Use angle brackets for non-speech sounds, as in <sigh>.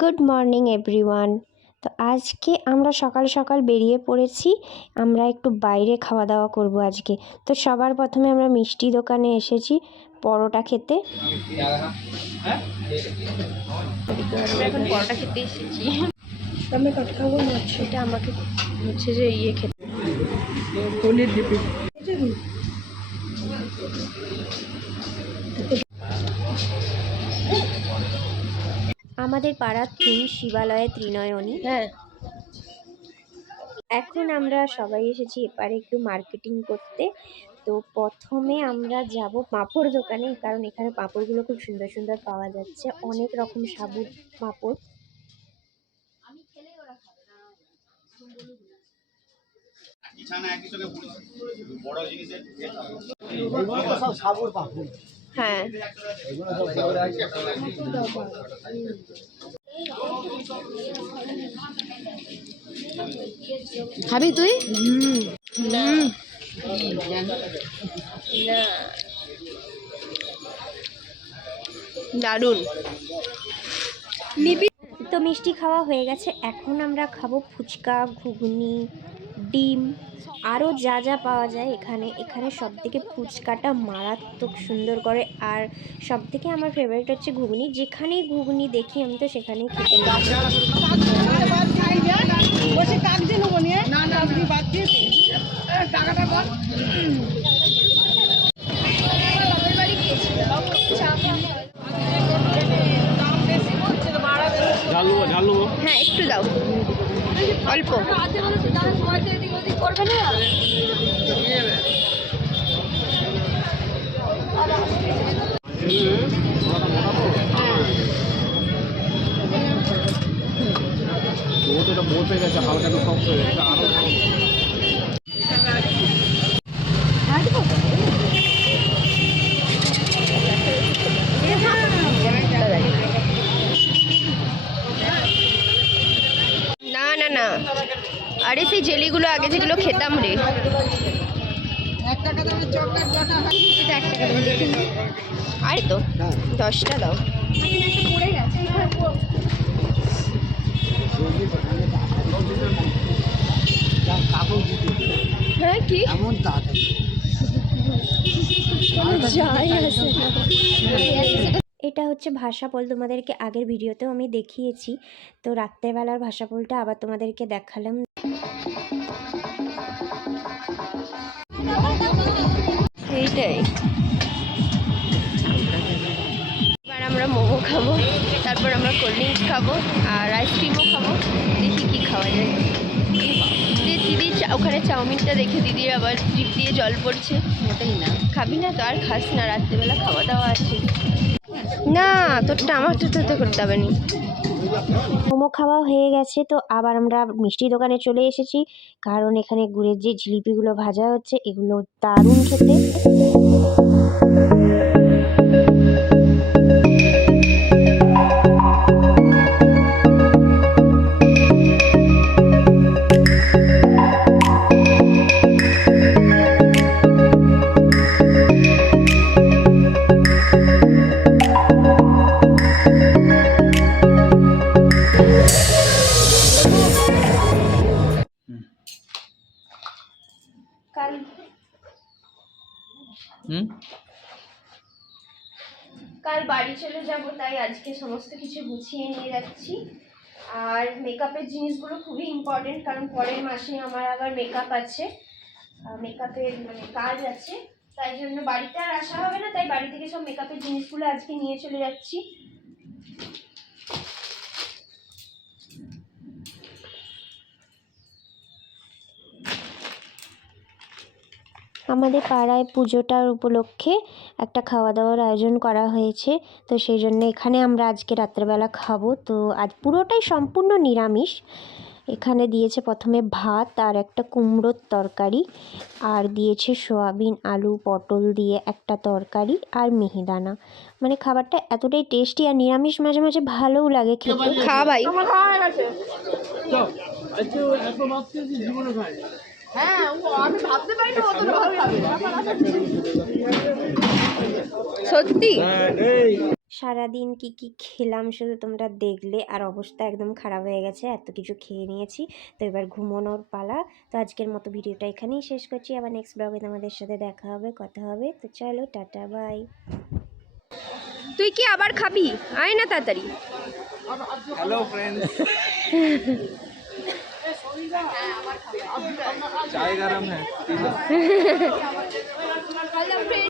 Good morning everyone তো আজকে আমরা সকাল সকাল বেরিয়ে পড়েছি। আমরা একটু বাইরে খাওয়া দাওয়া করব আজকে। তো সবার প্রথমে আমরা মিষ্টি দোকানে এসেছি পরোটা খেতে। পরোটা খেতে এসেছি সেটা আমাকে ইয়ে আমাদের পাড়ার থিম শিবালয়ে ত্রিনয়নী। হ্যাঁ। এখন আমরা সবাই এসেছি এপারে একটু মার্কেটিং করতে। তো প্রথমে আমরা যাব পাঁপড় দোকানে কারণ এখানে পাঁপড়গুলো খুব সুন্দর সুন্দর পাওয়া যাচ্ছে। অনেক রকম সাবুর পাঁপড়। বিছানা একই সঙ্গে বড় জিনিসের সব সাবুর পাখি হ্যাঁ। খাবি তুই? না। না দারুণ। নিবি। তো মিষ্টি খাওয়া হয়ে গেছে। এখন আমরা খাব ফুচকা, ঘুগনি, ডিম। আরও যা যা পাওয়া যায় এখানে এখানে সব থেকে ফুচকাটা মারাত্মক সুন্দর করে আর সব থেকে আমার ফেভারিট হচ্ছে ঘুগনি যেখানেই ঘুগনি দেখি আমি তো সেখানেই খেতে হ্যাঁ একটু দাও অল্প। তো এটা বসে গেছে হালকা একটু শক্ত হয়ে গেছে আরও না না না আরে সেই জেলিগুলো আগে যেগুলো খেতাম রে। আরে তো দশটা দাও। হ্যাঁ কি? এমন তাড়াতাড়ি। এটা হচ্ছে ভাষাপোল তোমাদেরকে আগের ভিডিওতেও আমি দেখিয়েছি। তো রাত্রেবেলার ভাষাপোলটা আবার তোমাদেরকে দেখালাম। এইটাই। এবার আমরা মোমো খাব তারপর আমরা কোল্ড ড্রিঙ্কস খাব আর আইসক্রিমও খাব। দেখি কি খাওয়া যায়। দিদি ওখানে চাউমিনটা দেখে দিদির আবার জিপ দিয়ে জল পড়ছে। মোটেই না। খাবি না তো আর খাস না রাত্রিবেলা খাওয়া দাওয়া আছে। না, তোরটা আমার তো করতে হবে নি। মোমো খাওয়া হয়ে গেছে, তো আবার আমরা মিষ্টি দোকানে চলে এসেছি। কারণ এখানে গুড়ের যে জিলিপিগুলো ভাজা হচ্ছে, এগুলো দারুণ খেতে। কাল বাড়ি চলে যাব, তাই আজকে সমস্ত কিছু গুছিয়ে নিয়ে যাচ্ছি। আর মেকআপের জিনিসগুলো খুবই ইম্পর্টেন্ট কারণ পরের মাসে আমার আবার মেকআপ আছে। মেকআপের মানে কাজ আছে। তাই জন্য বাড়িতে আর আসা হবে না, তাই বাড়ি থেকে সব মেকআপের জিনিসগুলো আজকে নিয়ে চলে যাচ্ছি। আমাদের পাড়ায় পুজোটার উপলক্ষে একটা খাওয়া দাওয়ার আয়োজন করা হয়েছে। তো সেই জন্য এখানে আমরা আজকে রাত্রেবেলা খাব। তো আজ পুরোটাই সম্পূর্ণ নিরামিষ। এখানে দিয়েছে প্রথমে ভাত আর একটা কুমড়োর তরকারি। আর দিয়েছে সোয়াবিন আলু পটল দিয়ে একটা তরকারি আর মিহিদানা মানে খাবারটা এতটাই টেস্টি আর নিরামিষ মাঝে মাঝে ভালোও লাগে খেতে। খাওয়া ভাই জীবনে খাই হ্যাঁ আমি ভাবতে পারি না অতটা ভালো সত্যি? সারাদিন কি কি খেলাম শুধু তোমরা দেখলে আর অবস্থা একদম খারাপ হয়ে গেছে এত কিছু খেয়ে নিয়েছি। তো এবার ঘুমানোর পালা। তো আজকের মতো ভিডিওটা এখানেই শেষ করছি। আবার নেক্সট ব্লগে তোমাদের সাথে দেখা হবে কথা হবে। তো চলো টাটা বাই তুই কি আবার খাবি? আয় না তাড়াতাড়ি। হ্যালো ফ্রেন্ডস <laughs> চাय गरम है। <laughs>